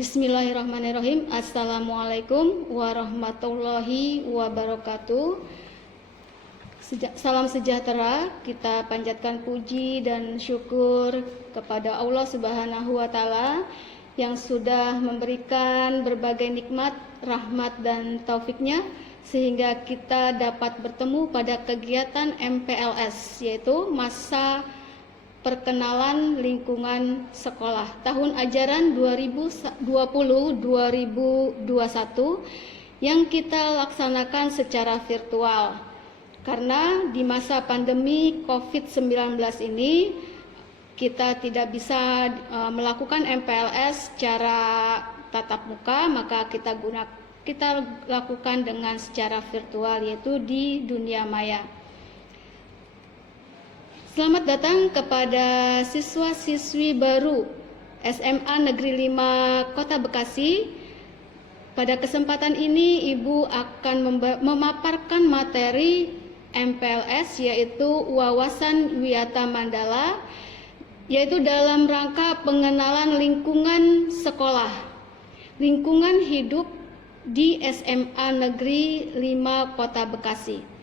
Bismillahirrahmanirrahim. Assalamualaikum warahmatullahi wabarakatuh. Salam sejahtera. Kita panjatkan puji dan syukur kepada Allah Subhanahu wa Ta'ala yang sudah memberikan berbagai nikmat, rahmat dan taufiknya sehingga kita dapat bertemu pada kegiatan MPLS, yaitu masa perkenalan lingkungan sekolah tahun ajaran 2020-2021 yang kita laksanakan secara virtual. Karena di masa pandemi COVID-19 ini kita tidak bisa melakukan MPLS secara tatap muka, maka kita lakukan dengan secara virtual, yaitu di dunia maya. Selamat datang kepada siswa-siswi baru SMA Negeri 5 Kota Bekasi. Pada kesempatan ini Ibu akan memaparkan materi MPLS, yaitu Wawasan Wiyata Mandala, yaitu dalam rangka pengenalan lingkungan sekolah, lingkungan hidup di SMA Negeri 5 Kota Bekasi.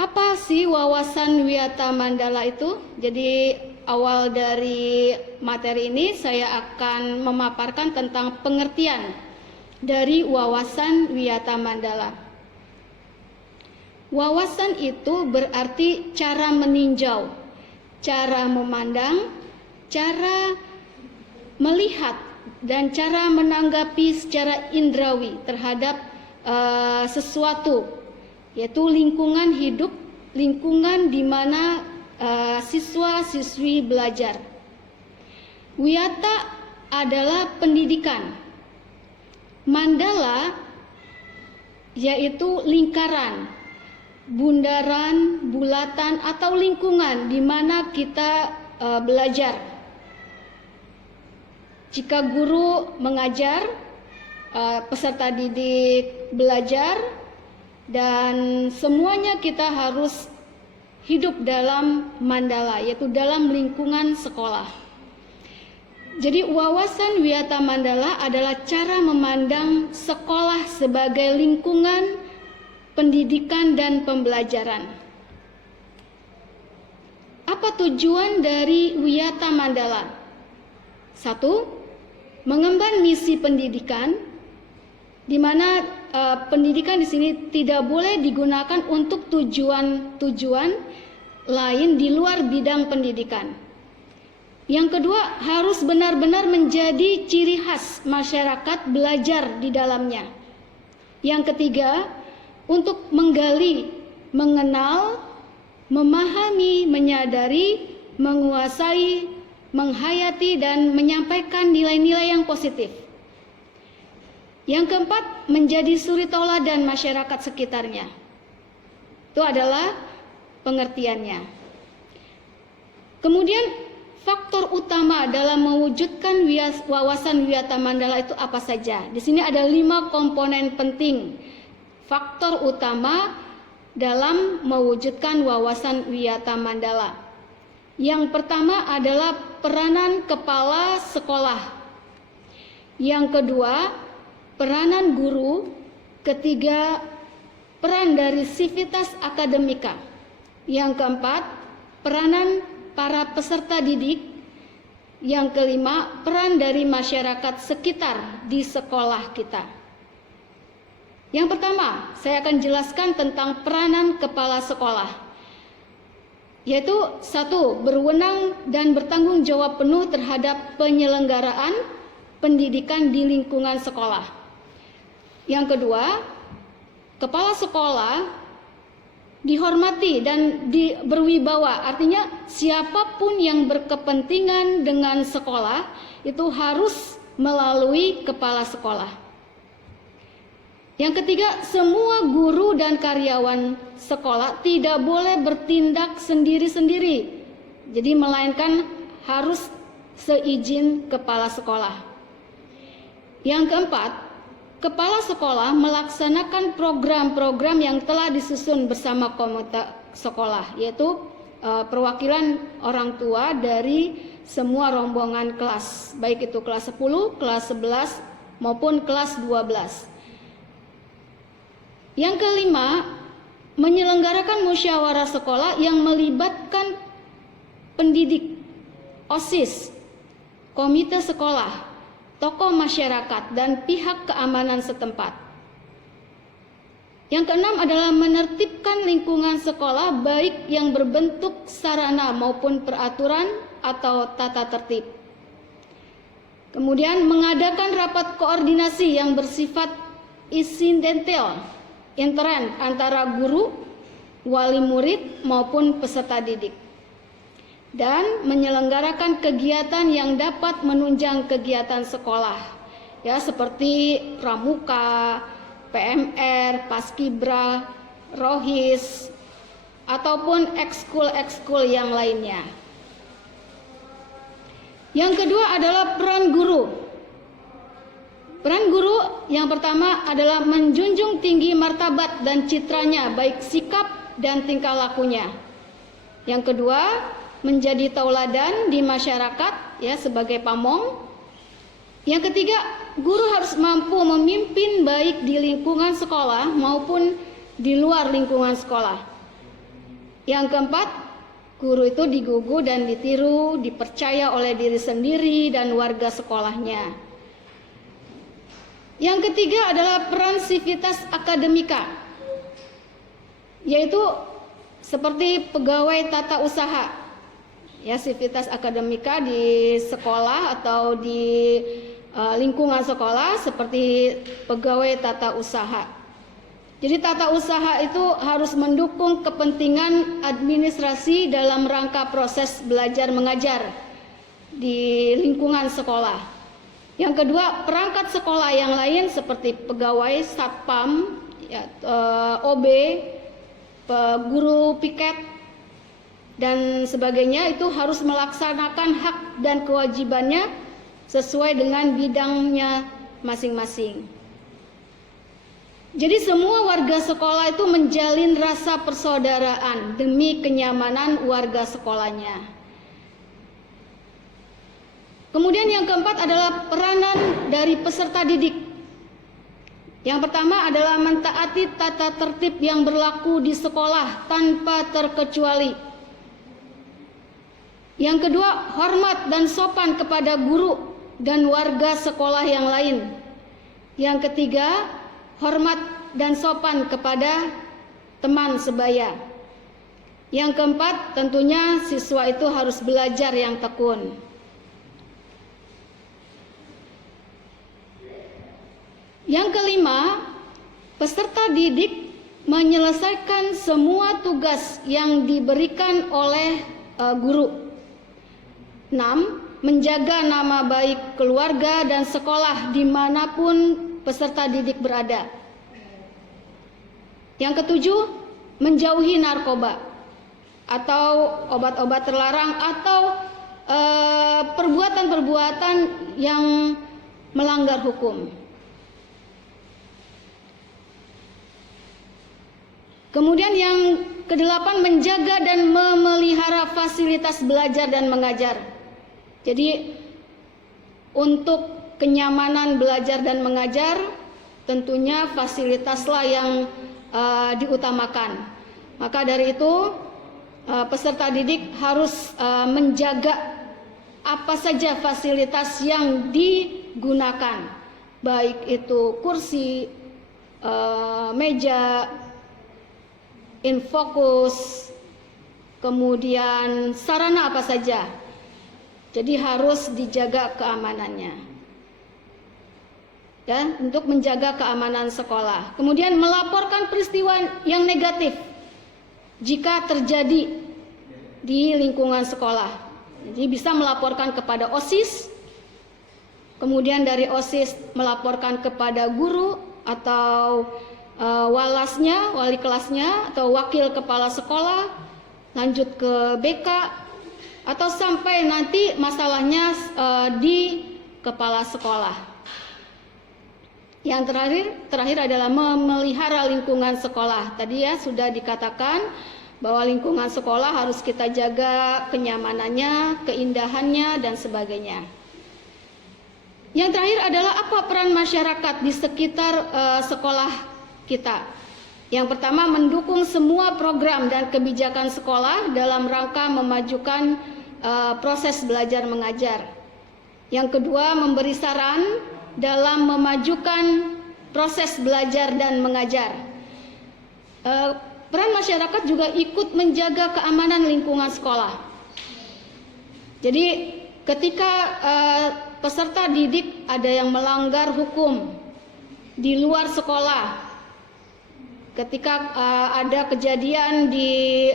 Apa sih wawasan wiyata mandala itu? Jadi awal dari materi ini saya akan memaparkan tentang pengertian dari wawasan wiyata mandala. Wawasan itu berarti cara meninjau, cara memandang, cara melihat, dan cara menanggapi secara indrawi terhadap sesuatu, yaitu lingkungan hidup, lingkungan di mana siswa-siswi belajar. Wiyata adalah pendidikan. Mandala yaitu lingkaran, bundaran, bulatan, atau lingkungan di mana kita belajar. Jika guru mengajar, peserta didik belajar, dan semuanya kita harus hidup dalam mandala, yaitu dalam lingkungan sekolah. Jadi wawasan wiyata mandala adalah cara memandang sekolah sebagai lingkungan pendidikan dan pembelajaran. Apa tujuan dari wiyata mandala? 1. Mengemban misi pendidikan, di mana pendidikan di sini tidak boleh digunakan untuk tujuan-tujuan lain di luar bidang pendidikan. Yang kedua, harus benar-benar menjadi ciri khas masyarakat belajar di dalamnya. Yang ketiga, untuk menggali, mengenal, memahami, menyadari, menguasai, menghayati, dan menyampaikan nilai-nilai yang positif. Yang keempat, menjadi suri tauladan masyarakat sekitarnya. Itu adalah pengertiannya. Kemudian faktor utama dalam mewujudkan wawasan wiyata mandala itu apa saja? Di sini ada 5 komponen penting. Faktor utama dalam mewujudkan wawasan wiyata mandala. Yang pertama adalah peranan kepala sekolah. Yang kedua, peranan guru. Ketiga, peran dari sivitas akademika. Yang keempat, peranan para peserta didik. Yang kelima, peran dari masyarakat sekitar di sekolah kita. Yang pertama, saya akan jelaskan tentang peranan kepala sekolah, yaitu 1. Berwenang dan bertanggung jawab penuh terhadap penyelenggaraan pendidikan di lingkungan sekolah. Yang kedua, kepala sekolah dihormati dan berwibawa, artinya siapapun yang berkepentingan dengan sekolah itu harus melalui kepala sekolah. Yang ketiga, semua guru dan karyawan sekolah tidak boleh bertindak sendiri-sendiri, jadi melainkan harus seizin kepala sekolah. Yang keempat, kepala sekolah melaksanakan program-program yang telah disusun bersama komite sekolah, yaitu perwakilan orang tua dari semua rombongan kelas, baik itu kelas 10, kelas 11 maupun kelas 12. Yang kelima, menyelenggarakan musyawarah sekolah yang melibatkan pendidik, OSIS, komite sekolah, tokoh masyarakat, dan pihak keamanan setempat. Yang keenam adalah menertibkan lingkungan sekolah baik yang berbentuk sarana maupun peraturan atau tata tertib. Kemudian mengadakan rapat koordinasi yang bersifat insidental, intern antara guru, wali murid maupun peserta didik. Dan menyelenggarakan kegiatan yang dapat menunjang kegiatan sekolah, ya, seperti pramuka, PMR, Paskibra, Rohis, ataupun ekskul yang lainnya. Yang kedua adalah peran guru. Peran guru yang pertama adalah menjunjung tinggi martabat dan citranya, baik sikap dan tingkah lakunya. Yang kedua, menjadi tauladan di masyarakat, ya, sebagai pamong. Yang ketiga, guru harus mampu memimpin baik di lingkungan sekolah maupun di luar lingkungan sekolah. Yang keempat, guru itu digugu dan ditiru, dipercaya oleh diri sendiri dan warga sekolahnya. Yang ketiga adalah peran sivitas akademika, yaitu seperti pegawai tata usaha, ya, sivitas akademika di sekolah atau di lingkungan sekolah seperti pegawai tata usaha. Jadi tata usaha itu harus mendukung kepentingan administrasi dalam rangka proses belajar mengajar di lingkungan sekolah. Yang kedua, perangkat sekolah yang lain seperti pegawai satpam, ya, OB, guru piket dan sebagainya itu harus melaksanakan hak dan kewajibannya sesuai dengan bidangnya masing-masing. Jadi semua warga sekolah itu menjalin rasa persaudaraan demi kenyamanan warga sekolahnya. Kemudian yang keempat adalah peranan dari peserta didik. Yang pertama adalah mentaati tata tertib yang berlaku di sekolah tanpa terkecuali. Yang kedua, hormat dan sopan kepada guru dan warga sekolah yang lain. Yang ketiga, hormat dan sopan kepada teman sebaya. Yang keempat, tentunya siswa itu harus belajar yang tekun. Yang kelima, peserta didik menyelesaikan semua tugas yang diberikan oleh guru. 6. Menjaga nama baik keluarga dan sekolah dimanapun peserta didik berada. Yang ketujuh, menjauhi narkoba atau obat-obat terlarang atau perbuatan-perbuatan yang melanggar hukum. Kemudian yang kedelapan, menjaga dan memelihara fasilitas belajar dan mengajar. Jadi untuk kenyamanan belajar dan mengajar tentunya fasilitaslah yang diutamakan. Maka dari itu peserta didik harus menjaga apa saja fasilitas yang digunakan, baik itu kursi, meja, infokus, kemudian sarana apa saja. Jadi harus dijaga keamanannya, ya, untuk menjaga keamanan sekolah. Kemudian melaporkan peristiwa yang negatif jika terjadi di lingkungan sekolah. Jadi bisa melaporkan kepada OSIS, kemudian dari OSIS melaporkan kepada guru atau walasnya, wali kelasnya, atau wakil kepala sekolah, lanjut ke BK, atau sampai nanti masalahnya di kepala sekolah. Yang terakhir adalah memelihara lingkungan sekolah. Tadi ya sudah dikatakan bahwa lingkungan sekolah harus kita jaga kenyamanannya, keindahannya, dan sebagainya. Yang terakhir adalah apa peran masyarakat di sekitar sekolah kita. Yang pertama, mendukung semua program dan kebijakan sekolah dalam rangka memajukan proses belajar mengajar. Yang kedua, memberi saran dalam memajukan proses belajar dan mengajar. Peran masyarakat juga ikut menjaga keamanan lingkungan sekolah. Jadi ketika peserta didik ada yang melanggar hukum di luar sekolah, ketika ada kejadian di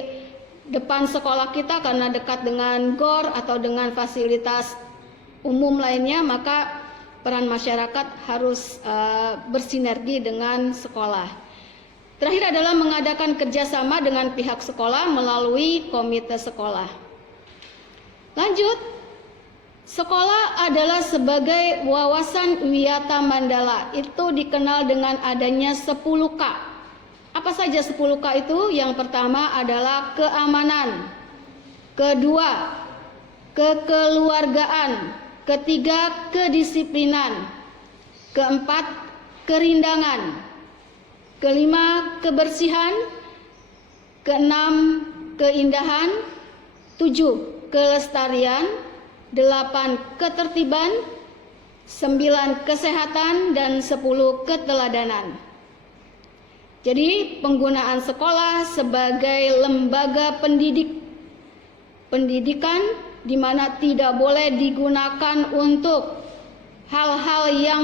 depan sekolah kita karena dekat dengan GOR atau dengan fasilitas umum lainnya, maka peran masyarakat harus bersinergi dengan sekolah. Terakhir adalah mengadakan kerjasama dengan pihak sekolah melalui komite sekolah. Lanjut, sekolah adalah sebagai wawasan Wiyata Mandala. Itu dikenal dengan adanya 10K. Apa saja 10K itu? Yang pertama adalah keamanan, kedua kekeluargaan, ketiga kedisiplinan, keempat kerindangan, kelima kebersihan, keenam keindahan, 7 kelestarian, 8 ketertiban, 9 kesehatan, dan 10 keteladanan. Jadi penggunaan sekolah sebagai lembaga pendidikan di mana tidak boleh digunakan untuk hal-hal yang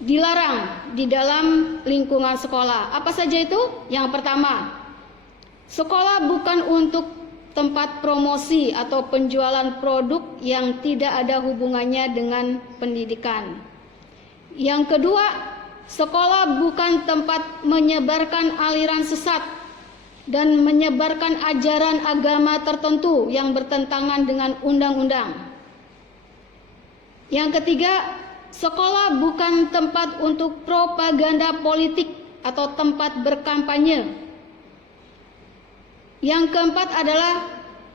dilarang di dalam lingkungan sekolah. Apa saja itu? Yang pertama, sekolah bukan untuk tempat promosi atau penjualan produk yang tidak ada hubungannya dengan pendidikan. Yang kedua, sekolah bukan tempat menyebarkan aliran sesat dan menyebarkan ajaran agama tertentu yang bertentangan dengan undang-undang. Yang ketiga, sekolah bukan tempat untuk propaganda politik atau tempat berkampanye. Yang keempat adalah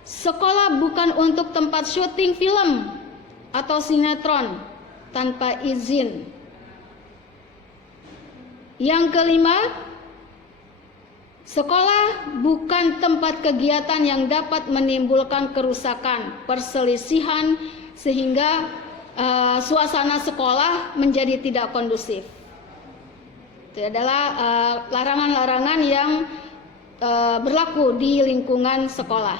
sekolah bukan untuk tempat syuting film atau sinetron tanpa izin. Yang kelima, sekolah bukan tempat kegiatan yang dapat menimbulkan kerusakan, perselisihan, sehingga suasana sekolah menjadi tidak kondusif. Itu adalah larangan-larangan yang berlaku di lingkungan sekolah.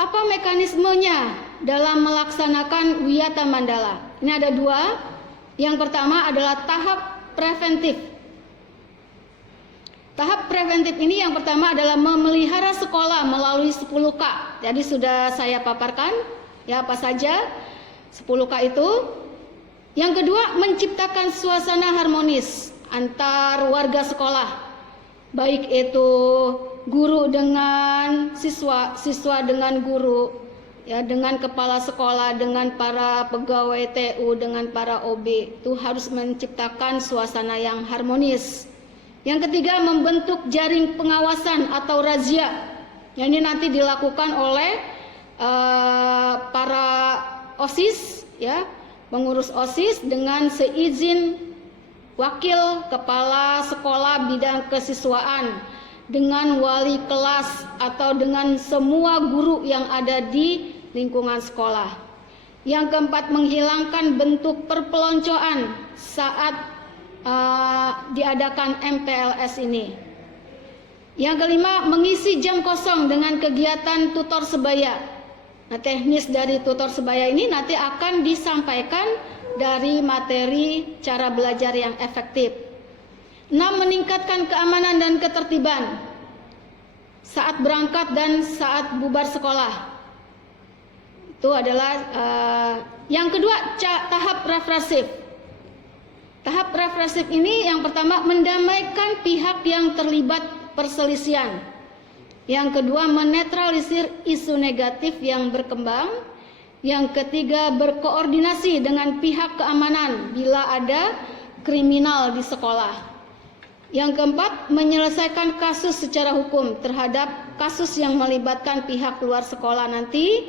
Apa mekanismenya dalam melaksanakan Wiyata Mandala? Ini ada 2. Yang pertama adalah tahap preventif. Tahap preventif ini yang pertama adalah memelihara sekolah melalui 10K. Jadi sudah saya paparkan ya apa saja 10K itu. Yang kedua, menciptakan suasana harmonis antar warga sekolah. Baik itu guru dengan siswa, siswa dengan guru, ya, dengan kepala sekolah, dengan para pegawai TU, dengan para OB. Itu harus menciptakan suasana yang harmonis. Yang ketiga, membentuk jaring pengawasan atau razia. Yang ini nanti dilakukan oleh para OSIS, ya, pengurus OSIS dengan seizin wakil kepala sekolah bidang kesiswaan, dengan wali kelas atau dengan semua guru yang ada di lingkungan sekolah. Yang keempat, menghilangkan bentuk perpeloncoan saat diadakan MPLS ini. Yang kelima, mengisi jam kosong dengan kegiatan tutor sebaya. Nah, teknis dari tutor sebaya ini nanti akan disampaikan dari materi cara belajar yang efektif. 6. Meningkatkan keamanan dan ketertiban saat berangkat dan saat bubar sekolah. Itu adalah yang kedua, tahap represif. Tahap represif ini yang pertama, mendamaikan pihak yang terlibat perselisihan. Yang kedua, menetralisir isu negatif yang berkembang. Yang ketiga, berkoordinasi dengan pihak keamanan bila ada kriminal di sekolah. Yang keempat, menyelesaikan kasus secara hukum terhadap kasus yang melibatkan pihak luar sekolah. Nanti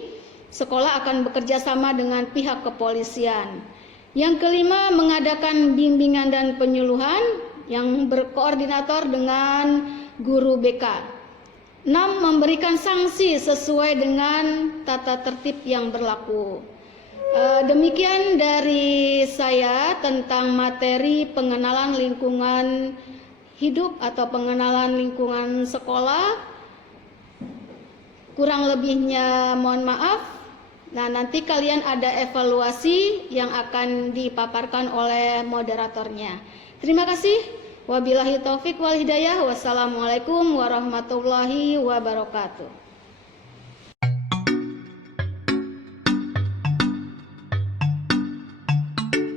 sekolah akan bekerja sama dengan pihak kepolisian. Yang kelima, mengadakan bimbingan dan penyuluhan yang berkoordinator dengan guru BK. 6. Memberikan sanksi sesuai dengan tata tertib yang berlaku. Demikian dari saya tentang materi pengenalan lingkungan hidup atau pengenalan lingkungan sekolah. Kurang lebihnya mohon maaf. Nah, nanti kalian ada evaluasi yang akan dipaparkan oleh moderatornya. Terima kasih. Wabillahi taufik wal hidayah. Wassalamualaikum warahmatullahi wabarakatuh.